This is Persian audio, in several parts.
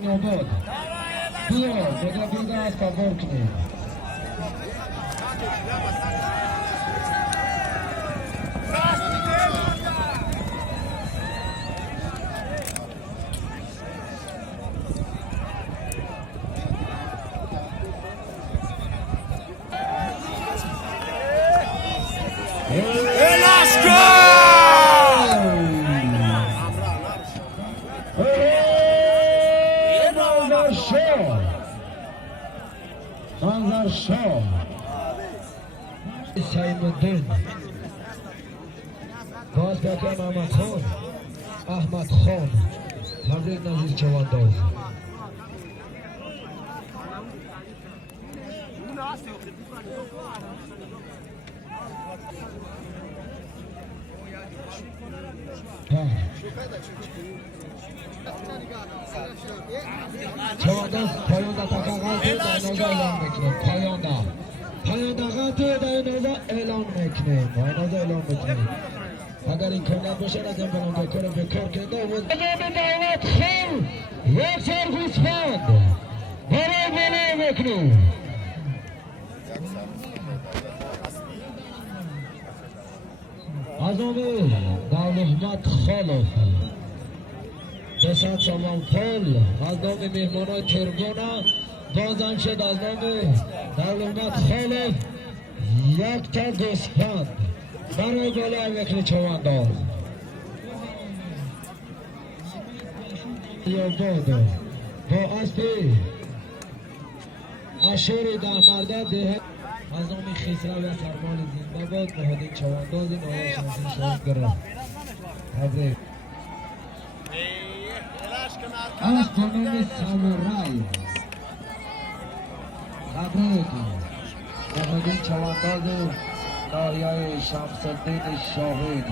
آباد بیا بگه بیده از تبار کنیم منظر شاه سعیم الدین باز بکن احمد خان احمد خان تبریک نظیر چوانداز چوانداز پایانده تکاقاتی در نوزا اعلان میکنیم پایانده قطعی در نوزا اعلان میکنیم اگر این کنت باشه نگم بلند بکر بکر کنده بود بزرگ دعوت خیل یک سرگوز فند بله میکنیم از آمه دول احمد خالف دست سلام پل از نام مهمانای ترگونه بازم شد از نام دول احمد خالف یک تا گوسفند برای بالا وکل چوانداز یاداد با اسبی اشوری در مرده ده از نام خسرو و سرمان زنداباد مهدی چوانداز نوای شانسی شهید گره تبریک از جنوب سامورای تبریک مهدی چوانداز نایای شمس الدین شاهین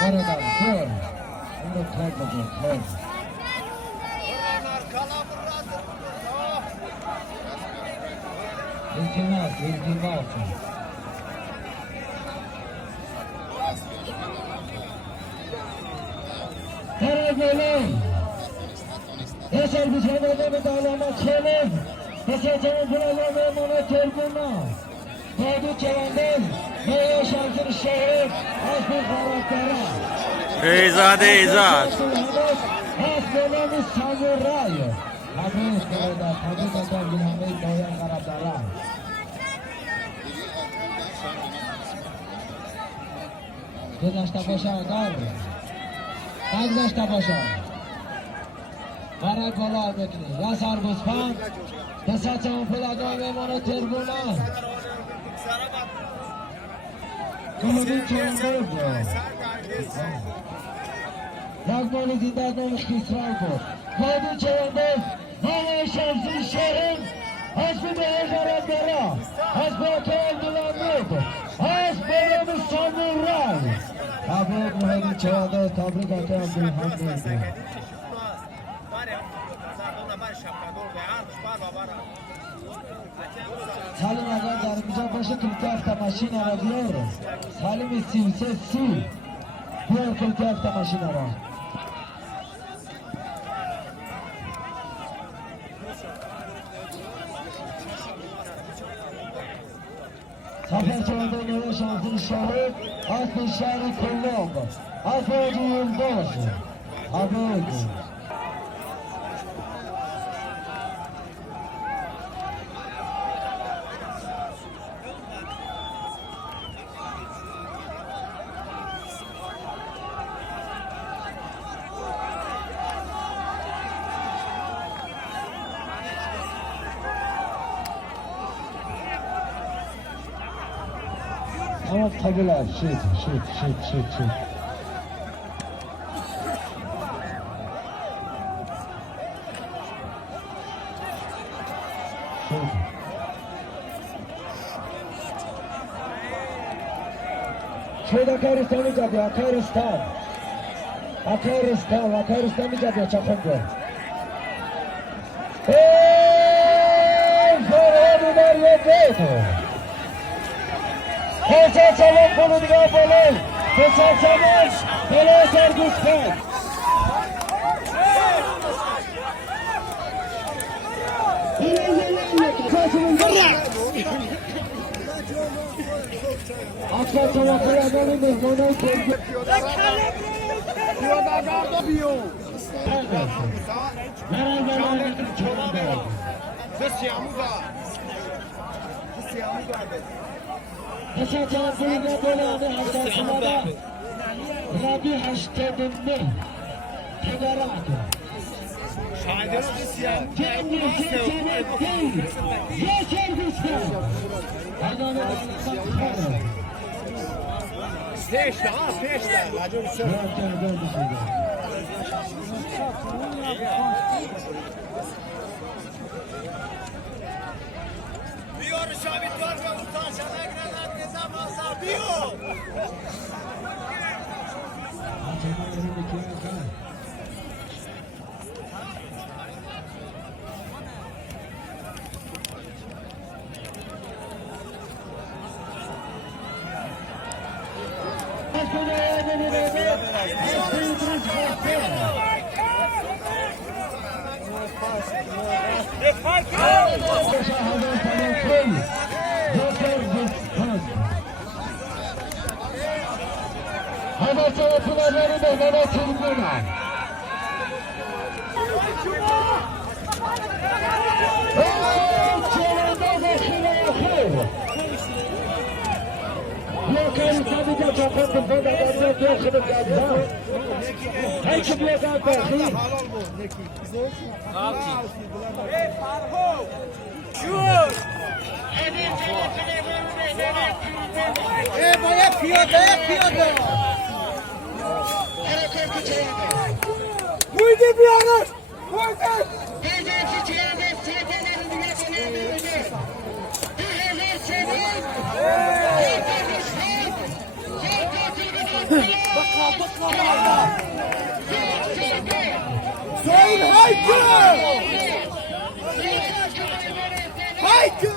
برادر زور اینو کار بگو کار التماس برادران اصل بسیار به علامت خیلی بسیار جمع بلالامه مانه ترگونا بادو چوانداز نویا شمسر شهید از بی خرابتره ایزاد از بلام سامورای تبریز برادر تبریز اکر بلامه نویا خرابتره گذشته باشه اگر نگذشته باشه برای بالا بکنی یا سرگوزپند دست چمون پلگاه میمانه ترگونه کلوبی چوانداز یک مال زنده از نام خسرو بود کلوبی چوانداز نام شمسی شهید از به خراب داره از به کل دلانید از برام سامورای تبریک مهدی چوانداز تبریک اکر عبدالحمید سالم اگر در اینجا باشه کلتی افتماشین را بیار سالم 33 سی بیار کلتی افتماشین را سفر چوانداز نویا شمسر شهید از شهر کلوب از باجی یلداز تبریک Ama kabul abi, şut. Şöyle Akaristan icadı, Akaristan icadı, çakındı. Ferhadi der yok. Hoşça çalın bunu diye bolun. Tesadüfen Hele Sergüsten. Aksa tavakları adamı mehmanı sevgi. Tesadüfen böyle anı hastasına Rabi haştedinli Tegarata Kendi seçenek değil Yeşer güçler Adamı bağlamak Fecha, fecha. Pior já vitória vai lutar, já vai granada que essa massa pior. Hava savunmaları da Mehmet Çelik'e. Yukarı tabica çapırdı fırladan yok kılıp geldi. Hayki bir yatan tersi. Boya piyada. Buydu bir yanış. Buydu. Bakma. Sayın Haykı! Haykı!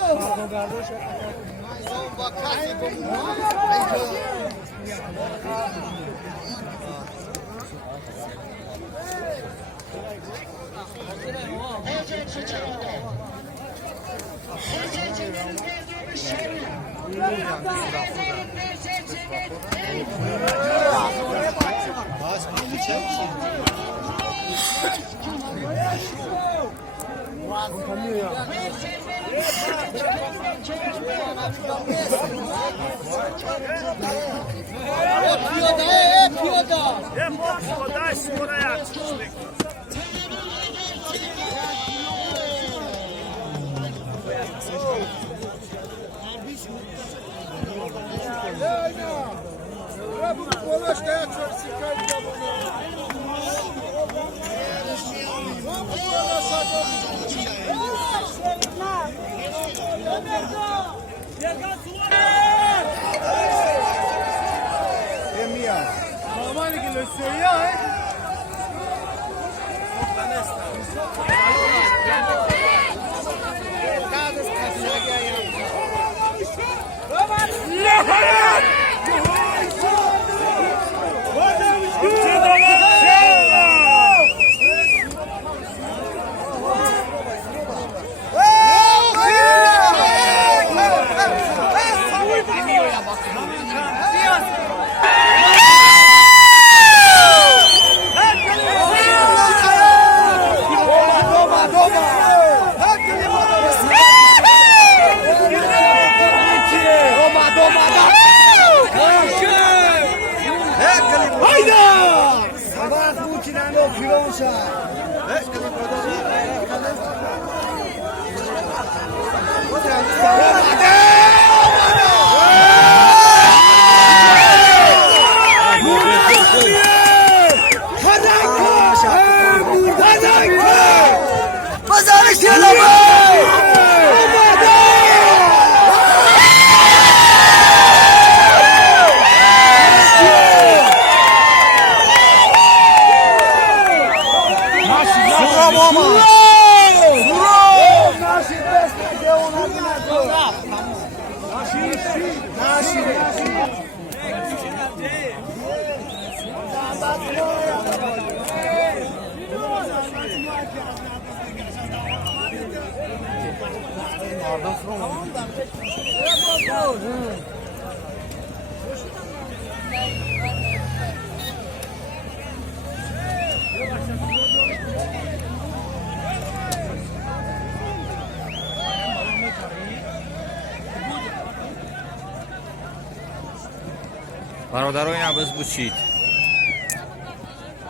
برادران biz بچید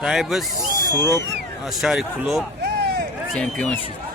تای biz سوروب اشاری کلوب چمپیونشیپ